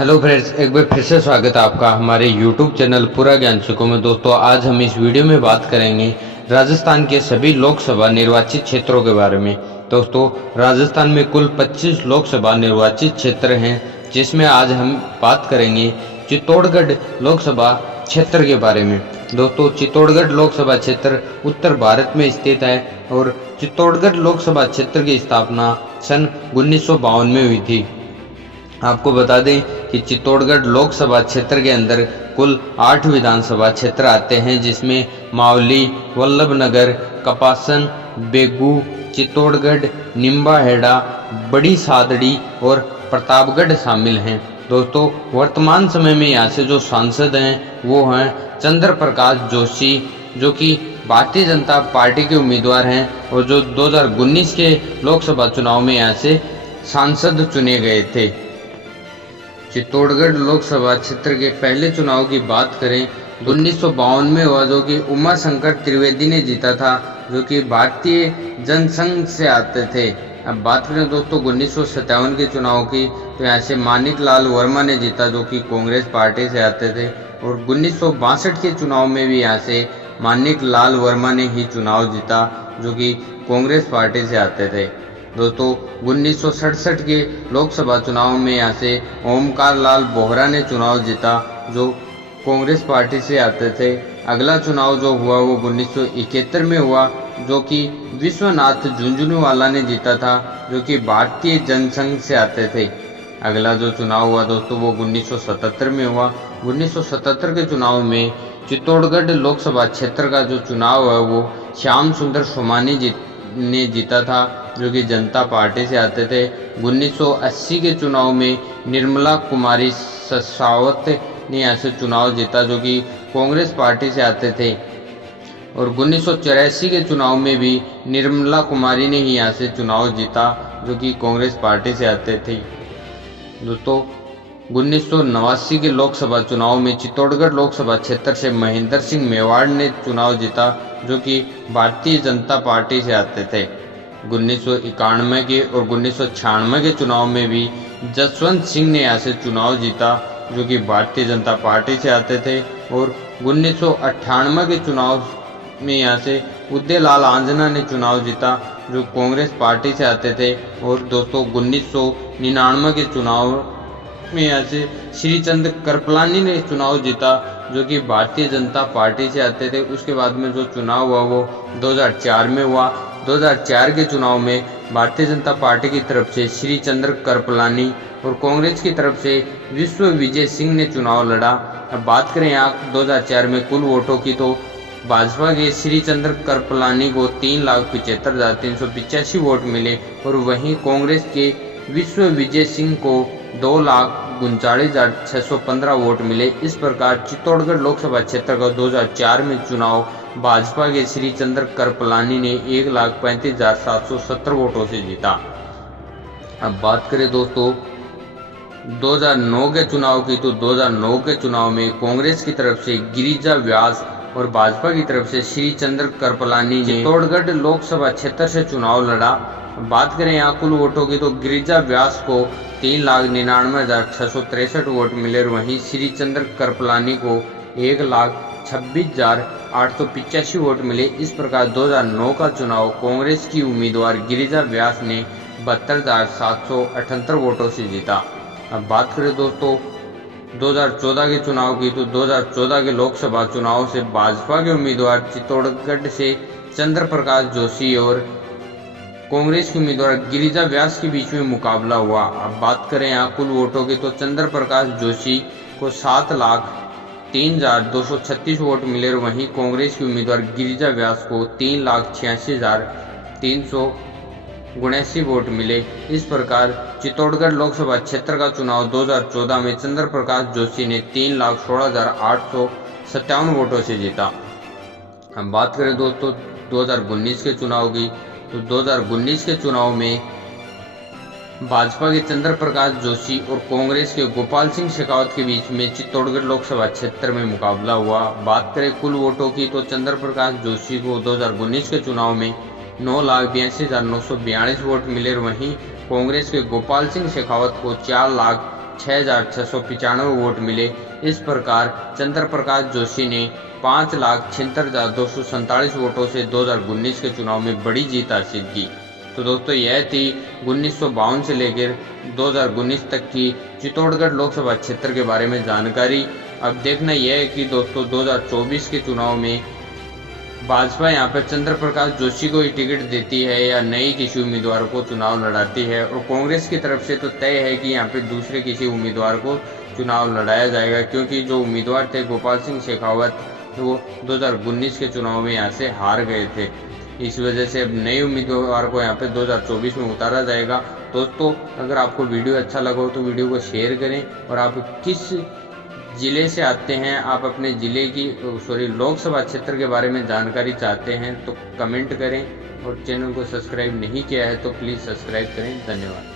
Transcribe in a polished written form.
Hello friends, एक बार फिर से स्वागत है आपका हमारे यूट्यूब चैनल पूरा ज्ञान सिखो में। दोस्तों, आज हम इस वीडियो में बात करेंगे राजस्थान के सभी लोकसभा निर्वाचित क्षेत्रों के बारे में। दोस्तों, राजस्थान में कुल 25 लोकसभा निर्वाचित क्षेत्र हैं, जिसमें आज हम बात करेंगे चित्तौड़गढ़ लोकसभा क्षेत्र के बारे में। दोस्तों, चित्तौड़गढ़ लोकसभा क्षेत्र उत्तर भारत में स्थित है और चित्तौड़गढ़ लोकसभा क्षेत्र की स्थापना सन 1952 में हुई थी। आपको बता दें कि चित्तौड़गढ़ लोकसभा क्षेत्र के अंदर कुल 8 विधानसभा क्षेत्र आते हैं, जिसमें मावली, वल्लभनगर, कपासन, बेगू, चित्तौड़गढ़, निम्बाहेड़ा, बड़ी सादड़ी और प्रतापगढ़ शामिल हैं। दोस्तों, वर्तमान समय में यहाँ से जो सांसद हैं वो हैं चंद्र प्रकाश जोशी, जो कि भारतीय जनता पार्टी के उम्मीदवार हैं और जो 2019 के लोकसभा चुनाव में यहाँ से सांसद चुने गए थे। चित्तौड़गढ़ लोकसभा क्षेत्र के पहले चुनाव की बात करें तो 1952 में हुआ, जो कि उमा शंकर त्रिवेदी ने जीता था, जो कि भारतीय जनसंघ से आते थे। अब बात करें दोस्तों 1957 के चुनाव की, तो यहाँ से मानिक लाल वर्मा ने जीता, जो कि कांग्रेस पार्टी से आते थे। और 1962 के चुनाव में भी यहाँ से मानिक लाल वर्मा ने ही चुनाव जीता, जो कि कांग्रेस पार्टी से आते थे। दोस्तों, 1967 के लोकसभा चुनाव में यहाँ से ओमकार लाल बोहरा ने चुनाव जीता, जो कांग्रेस पार्टी से आते थे। अगला चुनाव जो हुआ वो 1971 में हुआ, जो कि विश्वनाथ झुंझुनवाला ने जीता था, जो कि भारतीय जनसंघ से आते थे। अगला जो चुनाव हुआ दोस्तों वो 1977 में हुआ। 1977 के चुनाव में चित्तौड़गढ़ लोकसभा क्षेत्र का जो चुनाव है वो श्याम सुंदर सोमानी ने जीता था, जो कि जनता पार्टी से आते थे। 1980 के चुनाव में निर्मला कुमारी ससावत ने यहाँ से चुनाव जीता, जो कि कांग्रेस पार्टी से आते थे। और 1984 के चुनाव में भी निर्मला कुमारी ने ही यहाँ से चुनाव जीता, जो कि कांग्रेस पार्टी से आते थे। दोस्तों, 1989 के लोकसभा चुनाव में चित्तौड़गढ़ लोकसभा क्षेत्र से महेंद्र सिंह मेवाड़ ने चुनाव जीता, जो कि भारतीय जनता पार्टी से आते थे। 1991 के और 1996 के चुनाव में भी जसवंत सिंह ने यहाँ से चुनाव जीता, जो कि भारतीय जनता पार्टी से आते थे। और 1998 के चुनाव में यहाँ से उदयलाल आंजना ने चुनाव जीता, जो कांग्रेस पार्टी से आते थे। और दोस्तों, 1999 के चुनाव में यहाँ से श्रीचंद करपलानी ने चुनाव जीता, जो कि भारतीय जनता पार्टी से आते थे। उसके बाद में जो चुनाव हुआ वो 2004 में हुआ। 2004 के चुनाव में भारतीय जनता पार्टी की तरफ से श्रीचंद्र करपलानी और कांग्रेस की तरफ से विश्व विजय सिंह ने चुनाव लड़ा। अब बात करें यहाँ 2004 में कुल वोटों की, तो भाजपा के श्रीचंद्र करपलानी को 3,75,385 वोट मिले और वहीं कांग्रेस के विश्व विजय सिंह को 2,39,615 वोट मिले। इस प्रकार चित्तौड़गढ़ लोकसभा क्षेत्र का 2004 में चुनाव भाजपा के श्रीचंद्र करपलानी ने 1,35,770 वोटों से जीता। अब बात करें दोस्तों 2009 के चुनाव की, तो 2009 के चुनाव में कांग्रेस की तरफ से गिरिजा व्यास और भाजपा की तरफ से श्रीचंद्र करपलानी ने चित्तौड़गढ़ लोकसभा क्षेत्र से चुनाव लड़ा। बात करें यहाँ कुल वोटों की, तो गिरिजा व्यास को 3,99,663 वोट मिले और वहीं श्रीचंद्र करपलानी को 1,26,885 वोट मिले। इस प्रकार 2009 का चुनाव कांग्रेस की उम्मीदवार गिरिजा व्यास ने 72,778 वोटों से जीता। अब बात करें दोस्तों 2014 के चुनाव की, तो 2014 के लोकसभा चुनाव से भाजपा के उम्मीदवार चित्तौड़गढ़ से चंद्र प्रकाश जोशी और कांग्रेस के उम्मीदवार गिरिजा व्यास के बीच में मुकाबला हुआ। अब बात करें यहाँ कुल वोटों की, तो चंद्र प्रकाश जोशी को 7,03,236 वोट मिले और वहीं कांग्रेस के उम्मीदवार गिरिजा व्यास को 3,86,379 वोट मिले। इस प्रकार चित्तौड़गढ़ लोकसभा क्षेत्र का चुनाव 2014 में चंद्र प्रकाश जोशी ने 3,16,857 वोटों से जीता। हम बात करें दोस्तों 2019 के चुनाव की, तो 2019 के चुनाव में भाजपा के चंद्र प्रकाश जोशी और कांग्रेस के गोपाल सिंह शेखावत के बीच में चित्तौड़गढ़ लोकसभा क्षेत्र में मुकाबला हुआ। बात करें कुल वोटों की, तो चंद्र प्रकाश जोशी को 2019 के चुनाव में 9,82,942 वोट मिले और वहीं कांग्रेस के गोपाल सिंह शेखावत को 4,00,000 6,695 वोट मिले। इस प्रकार चंद्र प्रकाश जोशी ने 5,76,247 वोटों से 2019 के चुनाव में बड़ी जीत हासिल की। तो दोस्तों यह थी 1952 से लेकर 2019 तक की चित्तौड़गढ़ लोकसभा क्षेत्र के बारे में जानकारी। अब देखना यह है कि दोस्तों 2024 के चुनाव में भाजपा यहाँ पर चंद्र प्रकाश जोशी को ही टिकट देती है या नई किसी उम्मीदवार को चुनाव लड़ाती है। और कांग्रेस की तरफ से तो तय है कि यहाँ पे दूसरे किसी उम्मीदवार को चुनाव लड़ाया जाएगा, क्योंकि जो उम्मीदवार थे गोपाल सिंह शेखावत वो 2019 के चुनाव में यहाँ से हार गए थे। इस वजह से अब नए उम्मीदवार को यहाँ पे 2024 में उतारा जाएगा। दोस्तों अगर आपको वीडियो अच्छा लगा हो तो वीडियो को शेयर करें, और आप किस ज़िले से आते हैं, आप अपने ज़िले की लोकसभा क्षेत्र के बारे में जानकारी चाहते हैं तो कमेंट करें, और चैनल को सब्सक्राइब नहीं किया है तो प्लीज़ सब्सक्राइब करें। धन्यवाद।